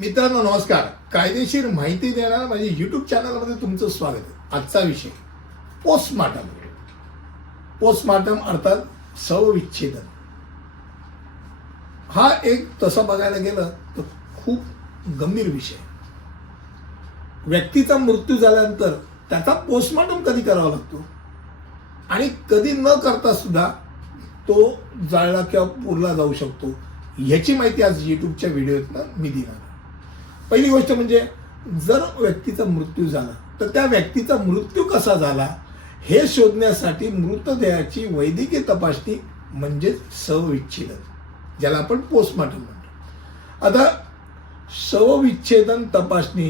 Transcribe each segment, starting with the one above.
मित्रांनो नमस्कार. कायदेशीर माहिती देणाऱ्या माझ्या युट्यूब चॅनलमध्ये तुमचं स्वागत आहे. आजचा विषय पोस्टमार्टम पोस्टमार्टम अर्थात सवविच्छेदन हा एक तसं बघायला गेलं तर खूप गंभीर विषय व्यक्तीचा मृत्यू झाल्यानंतर त्याचा पोस्टमार्टम कधी करावा लागतो? आणि कधी न करता सुद्धा तो जाळला किंवा पुरला जाऊ शकतो ह्याची माहिती आज युट्यूबच्या व्हिडिओतनं मी दिला पहिली गोष्ट म्हणजे जर व्यक्तीचा मृत्यू झाला तर त्या व्यक्तीचा मृत्यू कसा झाला हे शोधण्यासाठी मृतदेहाची वैद्यकीय तपासणी म्हणजेच सवविच्छेदन ज्याला आपण पोस्टमार्टम म्हणतो. आता शवविच्छेदन तपासणी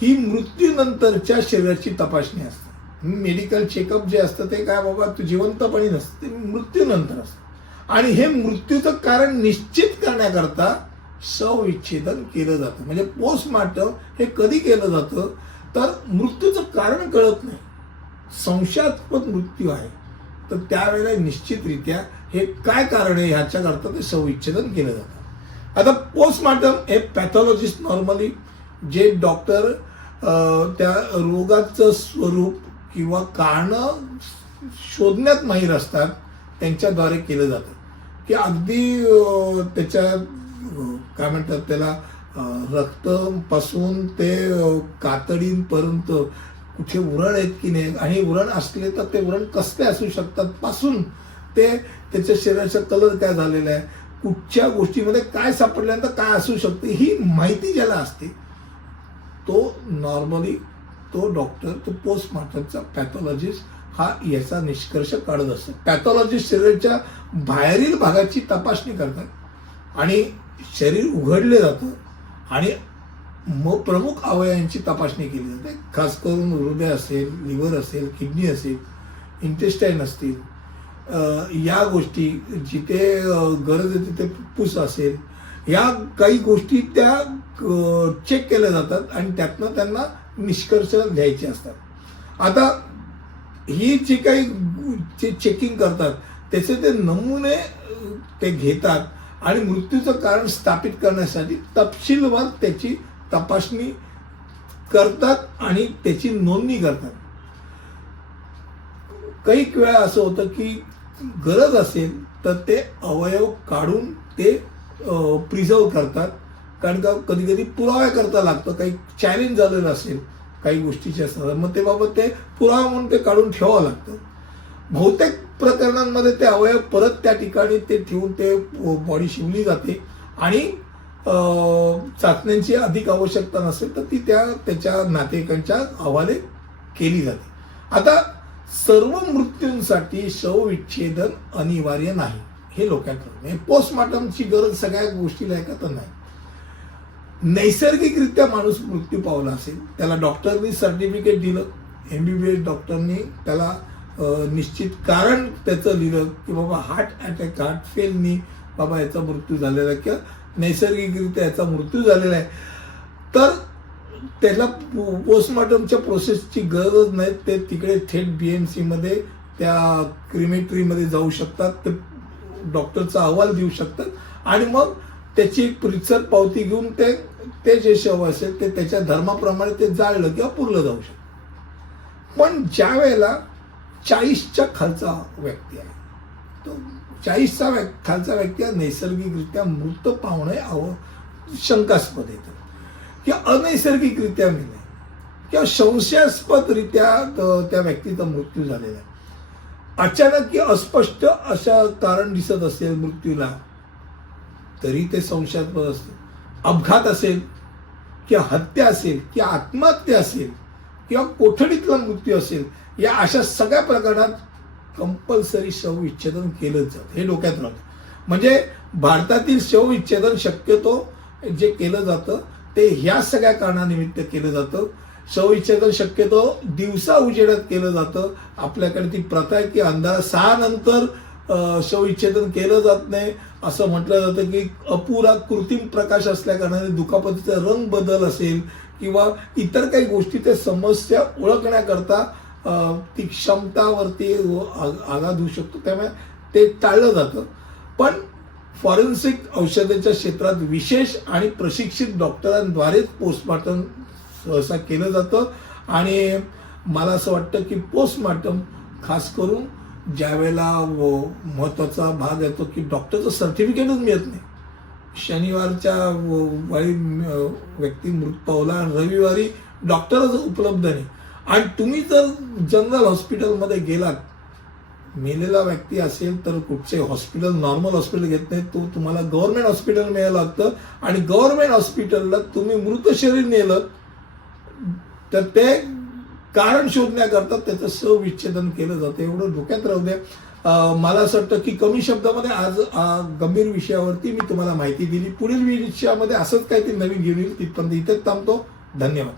ही मृत्यूनंतरच्या शरीराची तपासणी असते. मेडिकल चेकअप जे असतं ते काय बाबा तू जिवंतपणी नसतं ते मृत्यूनंतर असतं. आणि हे मृत्यूचं कारण निश्चित करण्याकरता शवविच्छेदन केलं जातं. म्हणजे पोस्टमार्टम हे कधी केलं जातं? तर मृत्यूचं कारण कळत नाही. संशयास्पद मृत्यू आहे. तर त्यावेळेला निश्चितरित्या हे काय कारण आहे ह्याच्याकरता ते शवविच्छेदन केलं जातं. आता पोस्टमार्टम हे पॅथॉलॉजिस्ट नॉर्मली जे डॉक्टर त्या रोगाचं स्वरूप किंवा कारणं शोधण्यात माहीर असतात त्यांच्याद्वारे केलं जातं. की अगदी त्याच्या काय म्हणतात त्याला रक्तपासून ते कातडींपर्यंत कुठे उरण आहेत की नाही? आणि उरण असले तर ते उरण कसले असू शकतात? पासून ते त्याच्या शरीराचा कलर काय झालेला आहे? कुठच्या गोष्टीमध्ये काय सापडल्यानंतर काय असू शकते? ही माहिती ज्याला असते तो नॉर्मली तो डॉक्टर तो पोस्टमार्टमचा पॅथॉलॉजिस्ट हा याचा निष्कर्ष काढत असतो. पॅथॉलॉजिस्ट शरीराच्या बाहेरील भागाची तपासणी करतात. आणि शरीर उघडले जातं आणि मग प्रमुख अवयवांची तपासणी केली जाते. खास करून हृदय असेल लिव्हर असेल किडनी असेल इंटेस्टाईन असतील. या गोष्टी जिथे गरज आहे तिथे फुफ्फुस असेल या काही गोष्टी त्या चेक केल्या जातात आणि त्यातनं त्यांना निष्कर्ष घ्यायचे असतात. आता ही जी काही जे चेकिंग करतात त्याचे ते नमुने ते घेतात आणि मृत्यूचं कारण स्थापित करण्यासाठी तपशीलवार त्याची तपासणी करतात आणि त्याची नोंदणी करतात. काही वेळा असं होतं की गरज असेल तर ते अवयव काढून ते प्रिझर्व करतात. कारण का कधी कधी पुराव्या करता लागतं. काही चॅलेंज झालेलं असेल काही गोष्टीच्या असतात मग ते बाबत ते पुरावा म्हणून ते काढून ठेवावं लागतं. बहुतेक प्रकरणांमध्ये ते अवयव परत त्या ठिकाणी ते ठेवून ते बॉडी शिवली जाते. आणि चाचण्यांची अधिक आवश्यकता नसेल तर ती त्या त्याच्या नातेवाईकांच्या हवाले केली जाते. आता सर्व मृत्यूंसाठी शवविच्छेदन अनिवार्य नाही हे लोकांकडून पोस्टमार्टमची गरज सगळ्या गोष्टीला आहे का तर नाही. नैसर्गिकरित्या माणूस मृत्यू पावला असेल त्याला डॉक्टरनी सर्टिफिकेट दिलं एम बी बी एस डॉक्टरनी त्याला निश्चित कारण त्याचं लिहिलं की बाबा हार्ट अटॅक हार्ट फेलनी बाबा याचा मृत्यू झालेला आहे किंवा नैसर्गिकरित्या याचा मृत्यू झालेला आहे. तर त्याला पोस्टमॉर्टमच्या प्रोसेसची गरज नाही. ते तिकडे थेट बी एम सीमध्ये त्या क्रिमेटरीमध्ये जाऊ शकतात. ते डॉक्टरचा अहवाल देऊ शकतात. आणि मग त्याची एक प्रिसर पावती घेऊन ते ते जे शव असेल ते त्याच्या धर्माप्रमाणे ते जाळलं किंवा पुरलं जाऊ शकतं. पण ज्या वेळेला चाळीसच्या खालचा व्यक्ती आहे. तो चाळीसचा व्य खालचा व्यक्ती हा नैसर्गिकरित्या मृत पाहुणे आव शंकास्पद येतं किंवा अनैसर्गिकरित्या मेले किंवा संशयास्पदरित्या त्या व्यक्तीचा मृत्यू झालेला आहे. अचानक की अस्पष्ट अशा कारण दिसत असेल मृत्यूला तरी ते संशयास्पद असतं. अपघात असेल किंवा हत्या असेल किंवा आत्महत्या असेल किंवा कोठडीतला मृत्यू असेल या अशा सगळ्या प्रकरणात कंपल्सरी शवविच्छेदन केलं जातं. हे डोक्यात राहतं. म्हणजे भारतातील शवविच्छेदन शक्यतो जे केलं जातं ते ह्या सगळ्या कारणानिमित्त केलं जातं. शवविच्छेदन शक्यतो दिवसा उजेडात केलं जातं. आपल्याकडे ती प्रथा आहे की अंधार सहा नंतर शवविच्छेदन केलं जात नाही. असं म्हटलं जातं की अपुरा कृत्रिम प्रकाश असल्या कारणाने दुखापतीचा रंग बदल असेल किंवा इतर काही गोष्टी ते समस्या ओळखण्याकरता ती क्षमतावरती आघात होऊ शकतो. त्यामुळे ते टाळलं जातं. पण फॉरेन्सिक औषधाच्या क्षेत्रात विशेष आणि प्रशिक्षित डॉक्टरांद्वारेच पोस्टमार्टम सहसा केलं जातं. आणि मला असं वाटतं की पोस्टमार्टम खास करून ज्या वेळेला महत्त्वाचा भाग येतो की डॉक्टरचं सर्टिफिकेटच मिळत नाही. शनिवारच्या व- वेळी व्यक्ती मृत पावला आणि रविवारी डॉक्टरच उपलब्ध नाही. आणि तुम्ही जर जनरल हॉस्पिटलमध्ये गेलात मेलेला व्यक्ती असेल तर कुठचे हॉस्पिटल नॉर्मल हॉस्पिटल घेत नाही तो तुम्हाला गव्हर्नमेंट हॉस्पिटल मिळायला लागतं. आणि गव्हर्नमेंट हॉस्पिटलला तुम्ही मृत शरीर नेलं तर ते कारण शोधण्याकरता त्याचं सविच्छेदन केलं जातं. एवढं डोक्यात राहू द्या. मला असं वाटतं की कमी शब्दामध्ये आज गंभीर विषयावरती मी तुम्हाला माहिती दिली. पुढील विषयामध्ये असंच काहीतरी नवीन घेऊन येईल. तिथपर्यंत इथेच थांबतो. धन्यवाद.